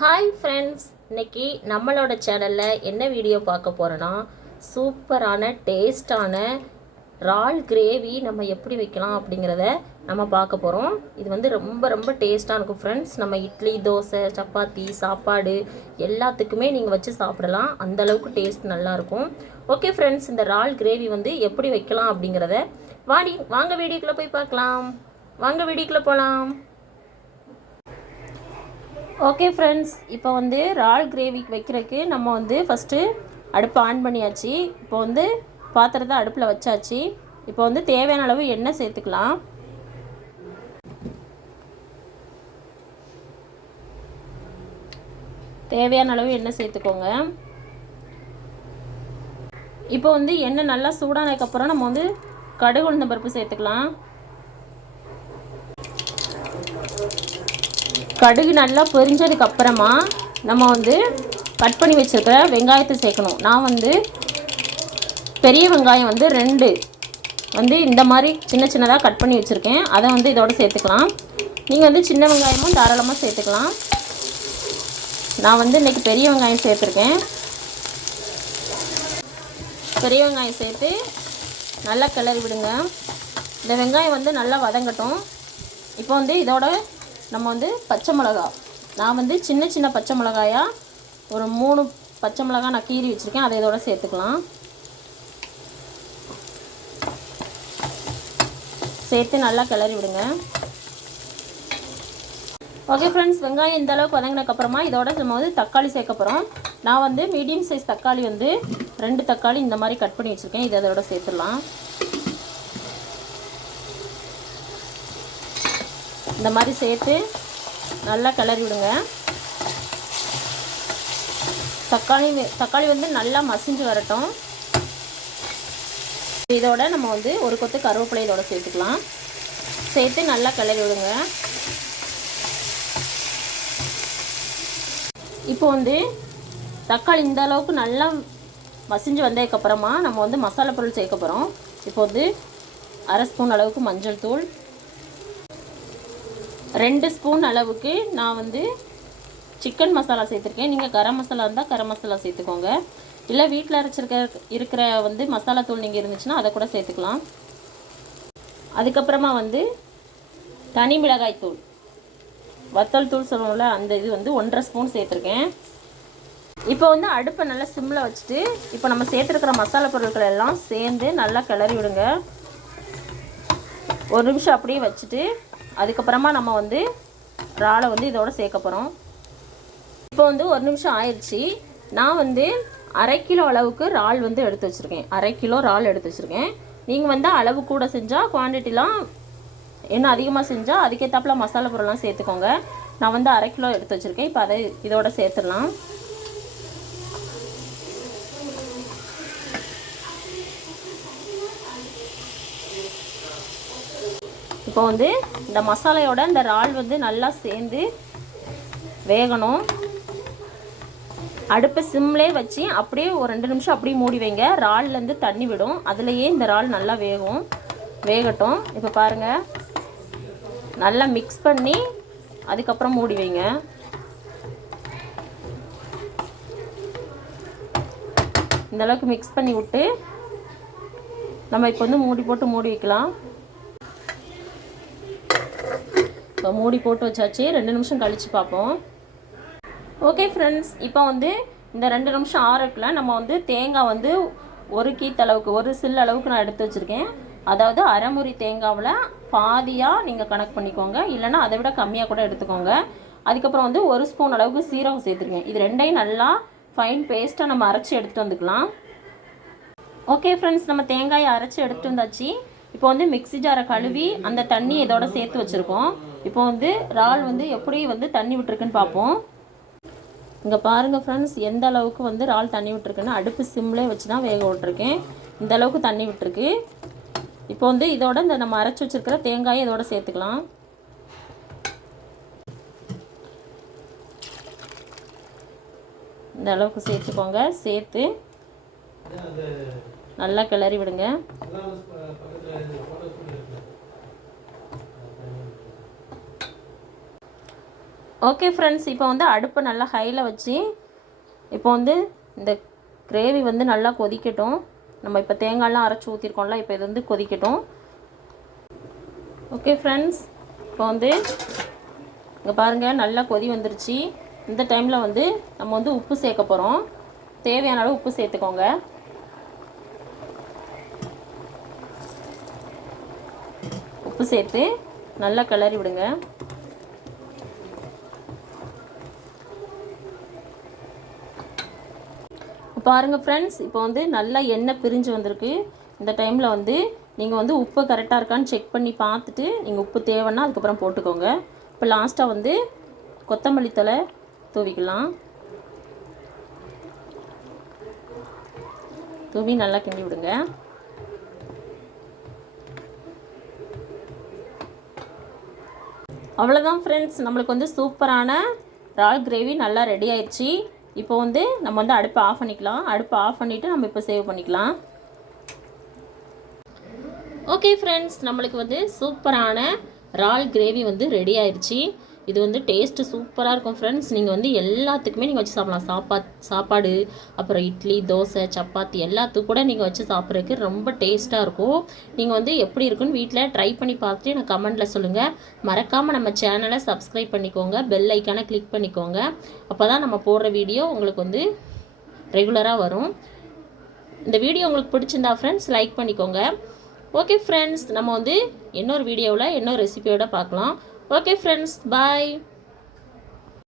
Hi friends, இன்றைக்கி நம்மளோட சேனலில் என்ன வீடியோ பார்க்க போகிறோன்னா, சூப்பரான டேஸ்டான இறால் கிரேவி நம்ம எப்படி வைக்கலாம் அப்படிங்கிறத நம்ம பார்க்க போகிறோம். இது வந்து ரொம்ப ரொம்ப டேஸ்ட்டாக இருக்கும் ஃப்ரெண்ட்ஸ். நம்ம இட்லி, தோசை, சப்பாத்தி, சாப்பாடு எல்லாத்துக்குமே நீங்கள் வச்சு சாப்பிடலாம். அந்தளவுக்கு டேஸ்ட் நல்லாயிருக்கும். ஓகே ஃப்ரெண்ட்ஸ், இந்த இறால் கிரேவி வந்து எப்படி வைக்கலாம் அப்படிங்கிறத வாங்க வீடியோக்குள்ளே போய் பார்க்கலாம். வாங்க வீடியோக்குள்ளே போகலாம். ஓகே ஃப்ரெண்ட்ஸ், இப்போ வந்து இறால் கிரேவிக்கு வைக்கிறதுக்கு நம்ம வந்து ஃபஸ்ட்டு அடுப்பை ஆன் பண்ணியாச்சு. இப்போ வந்து பாத்திரத்தை அடுப்பில் வச்சாச்சு. இப்போ வந்து தேவையான அளவு எண்ணெய் சேர்த்துக்கலாம். தேவையான அளவு எண்ணெய் சேர்த்துக்கோங்க. இப்போ வந்து எண்ணெய் நல்லா சூடானதுக்கப்புறம் நம்ம வந்து கடுகு உளுந்தம் பருப்பு சேர்த்துக்கலாம். கடுகு நல்லா பொரிஞ்சதுக்கு அப்புறமா நம்ம வந்து கட் பண்ணி வச்சுருக்கிற வெங்காயத்தை சேர்க்கணும். நான் வந்து பெரிய வெங்காயம் வந்து 2 வந்து இந்த மாதிரி சின்ன சின்னதாக கட் பண்ணி வச்சுருக்கேன். அதை வந்து இதோட சேர்த்துக்கலாம். நீங்கள் வந்து சின்ன வெங்காயமும் தாராளமாக சேர்த்துக்கலாம். நான் வந்து இன்றைக்கி பெரிய வெங்காயம் சேர்த்துருக்கேன். பெரிய வெங்காயம் சேர்த்து நல்லா கிளறி விடுங்க. இந்த வெங்காயம் வந்து நல்லா வதங்கட்டும். இப்போ வந்து இதோட நம்ம வந்து பச்சை மிளகா, நான் வந்து சின்ன சின்ன பச்சை மிளகாயாக ஒரு 3 பச்சை மிளகா நான் கீறி வச்சுருக்கேன். அதை இதோட சேர்த்துக்கலாம். சேர்த்து நல்லா கிளறி விடுங்க. ஓகே ஃப்ரெண்ட்ஸ், வெங்காயம் இந்த அளவுக்கு வதங்கினதுக்கப்புறமா இதோட நம்ம வந்து தக்காளி சேர்க்க போகிறோம். நான் வந்து மீடியம் சைஸ் தக்காளி வந்து 2 தக்காளி இந்த மாதிரி கட் பண்ணி வச்சுருக்கேன். இதை அதோட சேர்த்துடலாம். இந்த மாதிரி சேர்த்து நல்லா கிளறி விடுங்க. தக்காளி வந்து நல்லா மசிஞ்சு வரட்டும். இதோட நம்ம வந்து ஒரு கொத்து கருவேப்பிலை இதோட சேர்த்துக்கலாம். சேர்த்து நல்லா கிளறி விடுங்க. இப்போ வந்து தக்காளி இந்த அளவுக்கு நல்லா மசிஞ்சு வந்ததுக்கப்புறமா நம்ம வந்து மசாலா பொருள் சேர்க்க போகிறோம். இப்போ வந்து 1/2 ஸ்பூன் அளவுக்கு மஞ்சள் தூள், 2 ஸ்பூன் அளவுக்கு நான் வந்து சிக்கன் மசாலா சேர்த்துருக்கேன். நீங்கள் கரம் மசாலா இருந்தால் கரம் மசாலா சேர்த்துக்கோங்க. இல்லை வீட்டில் இருக்கிற வந்து மசாலா தூள் நீங்கள் இருந்துச்சுன்னா அதை கூட சேர்த்துக்கலாம். அதுக்கப்புறமா வந்து தனி மிளகாய் தூள், வத்தல் தூள் சொல்லுவோம்ல, அந்த இது வந்து 1/2 ஸ்பூன் சேர்த்துருக்கேன். இப்போ வந்து அடுப்பை நல்லா சிம்மில் வச்சுட்டு இப்போ நம்ம சேர்த்துருக்கிற மசாலா பொருட்கள் எல்லாம் சேர்ந்து நல்லா கிளறி விடுங்க. 1 நிமிஷம் அப்படியே வச்சுட்டு அதுக்கப்புறமா நம்ம வந்து இறாலை வந்து இதோட சேர்க்க போகிறோம். இப்போ வந்து 1 நிமிஷம் ஆயிடுச்சு. நான் வந்து 1/2 கிலோ அளவுக்கு இறால் வந்து எடுத்து வச்சுருக்கேன். 1/2 கிலோ இறால் எடுத்து வச்சுருக்கேன். நீங்கள் வந்து அளவு கூட செஞ்சால் குவான்டிட்டிலாம் இன்னும் அதிகமாக செஞ்சால் அதுக்கேற்றாப்புல மசாலா பொருள்லாம் சேர்த்துக்கோங்க. நான் வந்து 1/2 கிலோ எடுத்து வச்சுருக்கேன். இப்போ அதை இதோட சேர்த்துடலாம். இப்போ வந்து இந்த மசாலையோட இந்த இறால் வந்து நல்லா சேர்ந்து வேகணும். அடுப்பை சிம்லேயே வச்சு அப்படியே ஒரு 2 நிமிஷம் அப்படியே மூடி வைங்க. இறால்லேருந்து தண்ணி விடும், அதுலேயே இந்த இறால் நல்லா வேகட்டும். இப்போ பாருங்கள், நல்லா மிக்ஸ் பண்ணி அதுக்கப்புறம் மூடி வைங்க. இந்தளவுக்கு மிக்ஸ் பண்ணி விட்டு நம்ம இப்போ வந்து மூடி வைக்கலாம். இப்போ மூடி போட்டு வச்சாச்சு. 2 நிமிஷம் கழித்து பார்ப்போம். ஓகே ஃப்ரெண்ட்ஸ், இப்போ வந்து இந்த 2 நிமிஷம் ஆறக்குள்ள நம்ம வந்து தேங்காய் வந்து 1 கீத்தளவுக்கு 1 சில் அளவுக்கு நான் எடுத்து வச்சுருக்கேன். அதாவது அரைமுறி தேங்காவில் பாதியாக நீங்கள் கணக்கு பண்ணிக்கோங்க, இல்லைனா அதை விட கம்மியாக கூட எடுத்துக்கோங்க. அதுக்கப்புறம் வந்து 1 ஸ்பூன் அளவுக்கு சீரகம் சேர்த்துருக்கேன். இது ரெண்டையும் நல்லா ஃபைன் பேஸ்ட்டாக நம்ம அரைச்சி எடுத்துகிட்டு வந்துக்கலாம். ஓகே ஃப்ரெண்ட்ஸ், நம்ம தேங்காயை அரைச்சி எடுத்துகிட்டு வந்தாச்சு. இப்போ வந்து மிக்ஸி ஜாரை கழுவி அந்த தண்ணி இதோட சேர்த்து வச்சுருக்கோம். இப்போ வந்து இறால் வந்து எப்படி வந்து தண்ணி விட்டுருக்குன்னு பார்ப்போம். இங்கே பாருங்கள் ஃப்ரெண்ட்ஸ், எந்த அளவுக்கு வந்து இறால் தண்ணி விட்டுருக்குன்னு அடுப்பு சிம்லேயே வச்சு தான் வேக விட்டுருக்கேன். இந்த அளவுக்கு தண்ணி விட்டுருக்கு. இப்போ வந்து இதோட இந்த நம்ம அரைச்சி வச்சுருக்கிற தேங்காயை இதோட சேர்த்துக்கலாம். இந்த அளவுக்கு சேர்த்துக்கோங்க. சேர்த்து நல்லா கிளறி விடுங்க. ஓகே ஃப்ரெண்ட்ஸ், இப்போ வந்து அடுப்பை நல்லா ஹையில் வச்சு இப்போ வந்து இந்த கிரேவி வந்து நல்லா கொதிக்கட்டும். நம்ம இப்போ தேங்காயெலாம் அரைச்சி ஊற்றிருக்கோம்ல, இப்போ இது வந்து கொதிக்கட்டும். ஓகே ஃப்ரெண்ட்ஸ், இப்போ வந்து இங்கே பாருங்கள் நல்லா கொதி வந்துருச்சு. இந்த டைமில் வந்து நம்ம வந்து உப்பு சேர்க்க போகிறோம். தேவையான அளவு உப்பு சேர்த்துக்கோங்க. உப்பு சேர்த்து நல்லா கிளறி விடுங்க. பாருங்கள் ஃப்ரெண்ட்ஸ், இப்போ வந்து நல்லா எண்ணெய் பிரிஞ்சு வந்திருக்கு. இந்த டைமில் வந்து நீங்கள் வந்து உப்பு கரெக்டாக இருக்கான்னு செக் பண்ணி பார்த்துட்டு நீங்கள் உப்பு தேவைன்னா அதுக்கப்புறம் போட்டுக்கோங்க. இப்போ லாஸ்ட்டாக வந்து கொத்தமல்லி தழை தூவிக்கலாம். தூவி நல்லா கிண்டி விடுங்க. அவ்வளோதான் ஃப்ரெண்ட்ஸ், நம்மளுக்கு வந்து சூப்பரான இறால் கிரேவி நல்லா ரெடி ஆயிடுச்சு. இப்போ வந்து நம்ம வந்து அடுப்பை ஆஃப் பண்ணிக்கலாம். அடுப்பை ஆஃப் பண்ணிவிட்டு நம்ம இப்போ சேவ் பண்ணிக்கலாம். ஓகே ஃப்ரெண்ட்ஸ், நம்மளுக்கு வந்து சூப்பரான இறால் கிரேவி வந்து ரெடி ஆயிடுச்சு. இது வந்து டேஸ்ட்டு சூப்பராக இருக்கும் ஃப்ரெண்ட்ஸ். நீங்கள் வந்து எல்லாத்துக்குமே நீங்கள் வச்சு சாப்பிடலாம். சாப்பாடு, அப்புறம் இட்லி, தோசை, சப்பாத்தி எல்லாத்துக்கும் கூட நீங்கள் வச்சு சாப்பிட்றதுக்கு ரொம்ப டேஸ்ட்டாக இருக்கும். நீங்கள் வந்து எப்படி இருக்குன்னு வீட்டில் ட்ரை பண்ணி பார்த்துட்டு எனக்கு கமெண்ட்டில் சொல்லுங்கள். மறக்காமல் நம்ம சேனலை சப்ஸ்கிரைப் பண்ணிக்கோங்க, பெல் ஐக்கானை கிளிக் பண்ணிக்கோங்க. அப்போ தான் நம்ம போடுற வீடியோ உங்களுக்கு வந்து ரெகுலராக வரும். இந்த வீடியோ உங்களுக்கு பிடிச்சிருந்தா ஃப்ரெண்ட்ஸ் லைக் பண்ணிக்கோங்க. ஓகே ஃப்ரெண்ட்ஸ், நம்ம வந்து இன்னொரு வீடியோவில் இன்னொரு ரெசிபியோட பார்க்கலாம். ஓகே ஃப்ரெண்ட்ஸ், பாய்.